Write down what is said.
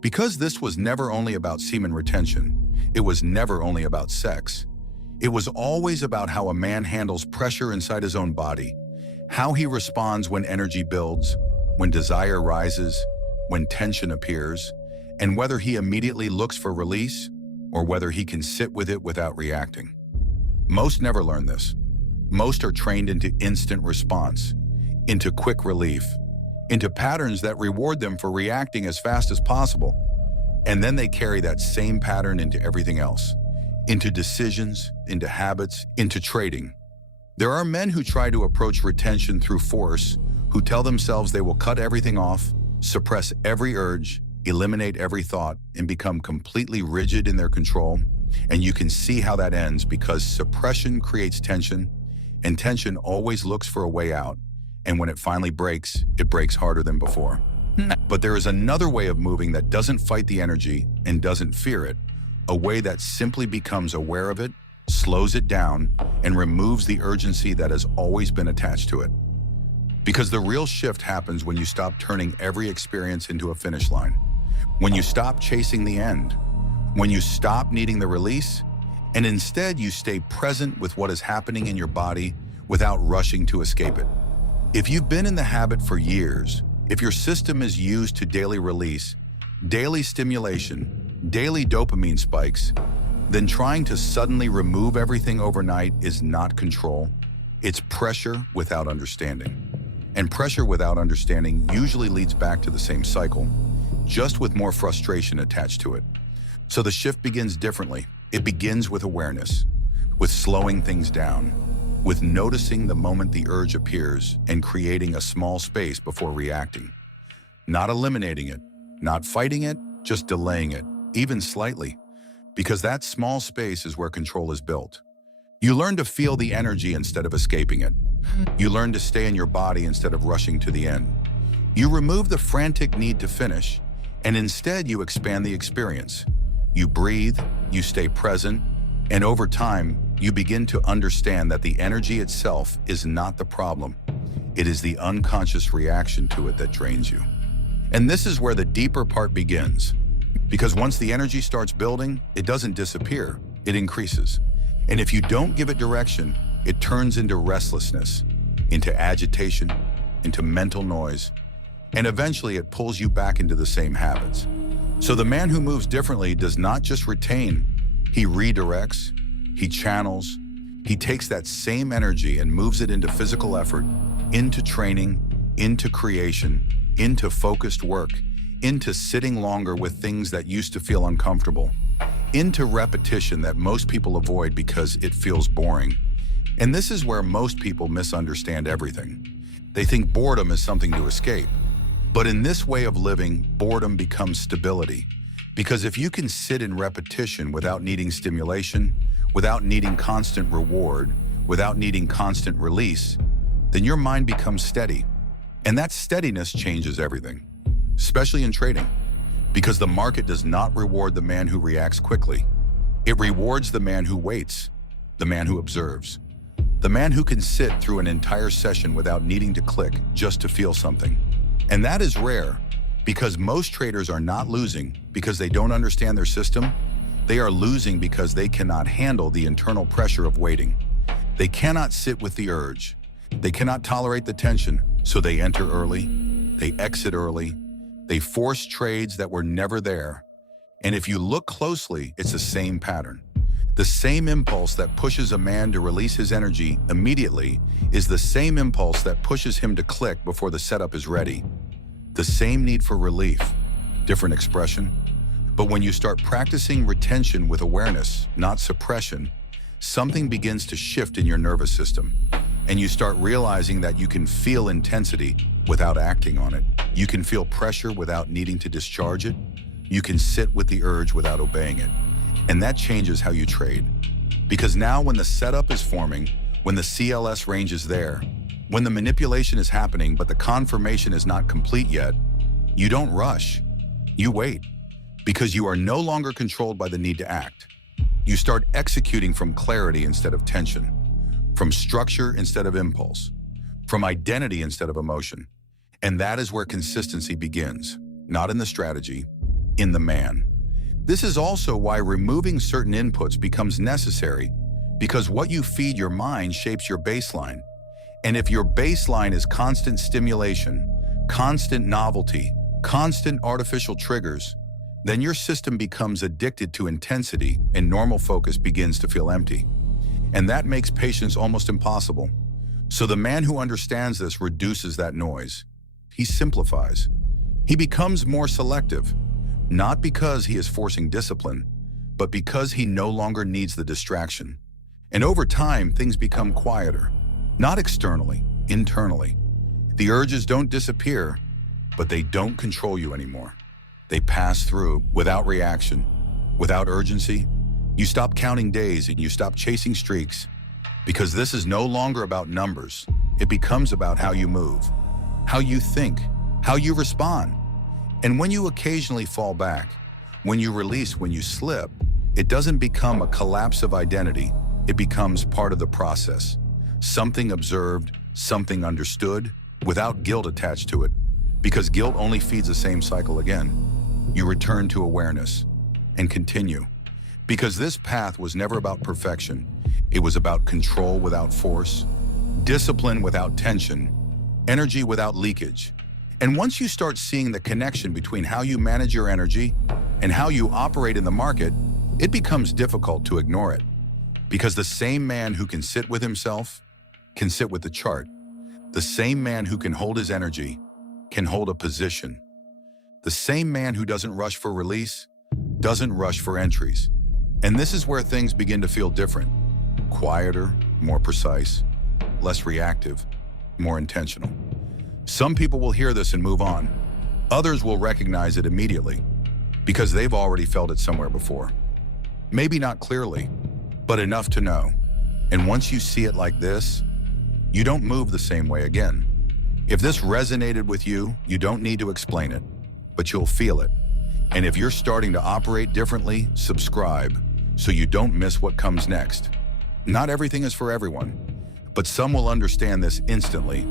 Because this was never only about semen retention, it was never only about sex. It was always about how a man handles pressure inside his own body, how he responds when energy builds, when desire rises, when tension appears, and whether he immediately looks for release or whether he can sit with it without reacting. Most never learn this. Most are trained into instant response, into quick relief, into patterns that reward them for reacting as fast as possible. And then they carry that same pattern into everything else, into decisions, into habits, into trading. There are men who try to approach retention through force, who tell themselves they will cut everything off, suppress every urge, eliminate every thought, and become completely rigid in their control. And you can see how that ends, because suppression creates tension, and tension always looks for a way out. And when it finally breaks, it breaks harder than before. But there is another way of moving that doesn't fight the energy and doesn't fear it, a way that simply becomes aware of it, slows it down, and removes the urgency that has always been attached to it. Because the real shift happens when you stop turning every experience into a finish line, when you stop chasing the end, when you stop needing the release, and instead you stay present with what is happening in your body without rushing to escape it. If you've been in the habit for years, if your system is used to daily release, daily stimulation, daily dopamine spikes, then trying to suddenly remove everything overnight is not control. It's pressure without understanding. And pressure without understanding usually leads back to the same cycle, just with more frustration attached to it. So the shift begins differently. It begins with awareness, with slowing things down, with noticing the moment the urge appears and creating a small space before reacting. Not eliminating it, not fighting it, just delaying it, even slightly, because that small space is where control is built. You learn to feel the energy instead of escaping it. You learn to stay in your body instead of rushing to the end. You remove the frantic need to finish, and instead you expand the experience. You breathe, you stay present, and over time, you begin to understand that the energy itself is not the problem. It is the unconscious reaction to it that drains you. And this is where the deeper part begins. Because once the energy starts building, it doesn't disappear, it increases. And if you don't give it direction, it turns into restlessness, into agitation, into mental noise, and eventually it pulls you back into the same habits. So the man who moves differently does not just retain, he redirects, he channels, he takes that same energy and moves it into physical effort, into training, into creation, into focused work, into sitting longer with things that used to feel uncomfortable, into repetition that most people avoid because it feels boring. And this is where most people misunderstand everything. They think boredom is something to escape. But in this way of living, boredom becomes stability. Because if you can sit in repetition without needing stimulation, without needing constant reward, without needing constant release, then your mind becomes steady. And that steadiness changes everything, especially in trading. Because the market does not reward the man who reacts quickly. It rewards the man who waits, the man who observes, the man who can sit through an entire session without needing to click just to feel something. And that is rare, because most traders are not losing because they don't understand their system. They are losing because they cannot handle the internal pressure of waiting. They cannot sit with the urge. They cannot tolerate the tension, so they enter early, they exit early, they force trades that were never there. And if you look closely, it's the same pattern. The same impulse that pushes a man to release his energy immediately is the same impulse that pushes him to click before the setup is ready. The same need for relief, different expression. But when you start practicing retention with awareness, not suppression, something begins to shift in your nervous system. And you start realizing that you can feel intensity without acting on it. You can feel pressure without needing to discharge it. You can sit with the urge without obeying it. And that changes how you trade. Because now when the setup is forming, when the CLS range is there, when the manipulation is happening but the confirmation is not complete yet, you don't rush. You wait. Because you are no longer controlled by the need to act. You start executing from clarity instead of tension, from structure instead of impulse, from identity instead of emotion. And that is where consistency begins, not in the strategy, in the man. This is also why removing certain inputs becomes necessary, because what you feed your mind shapes your baseline. And if your baseline is constant stimulation, constant novelty, constant artificial triggers, then your system becomes addicted to intensity and normal focus begins to feel empty. And that makes patience almost impossible. So the man who understands this reduces that noise. He simplifies. He becomes more selective, not because he is forcing discipline, but because he no longer needs the distraction. And over time, things become quieter, not externally, internally. The urges don't disappear, but they don't control you anymore. They pass through without reaction, without urgency. You stop counting days and you stop chasing streaks, because this is no longer about numbers. It becomes about how you move, how you think, how you respond. And when you occasionally fall back, when you release, when you slip, it doesn't become a collapse of identity. It becomes part of the process. Something observed, something understood, without guilt attached to it. Because guilt only feeds the same cycle again. You return to awareness and continue. Because this path was never about perfection. It was about control without force, discipline without tension, energy without leakage. And once you start seeing the connection between how you manage your energy and how you operate in the market, it becomes difficult to ignore it. Because the same man who can sit with himself can sit with the chart. The same man who can hold his energy can hold a position. The same man who doesn't rush for release doesn't rush for entries. And this is where things begin to feel different. Quieter, more precise, less reactive, more intentional. Some people will hear this and move on. Others will recognize it immediately because they've already felt it somewhere before. Maybe not clearly, but enough to know. And once you see it like this, you don't move the same way again. If this resonated with you, you don't need to explain it, but you'll feel it. And if you're starting to operate differently, subscribe so you don't miss what comes next. Not everything is for everyone, but some will understand this instantly.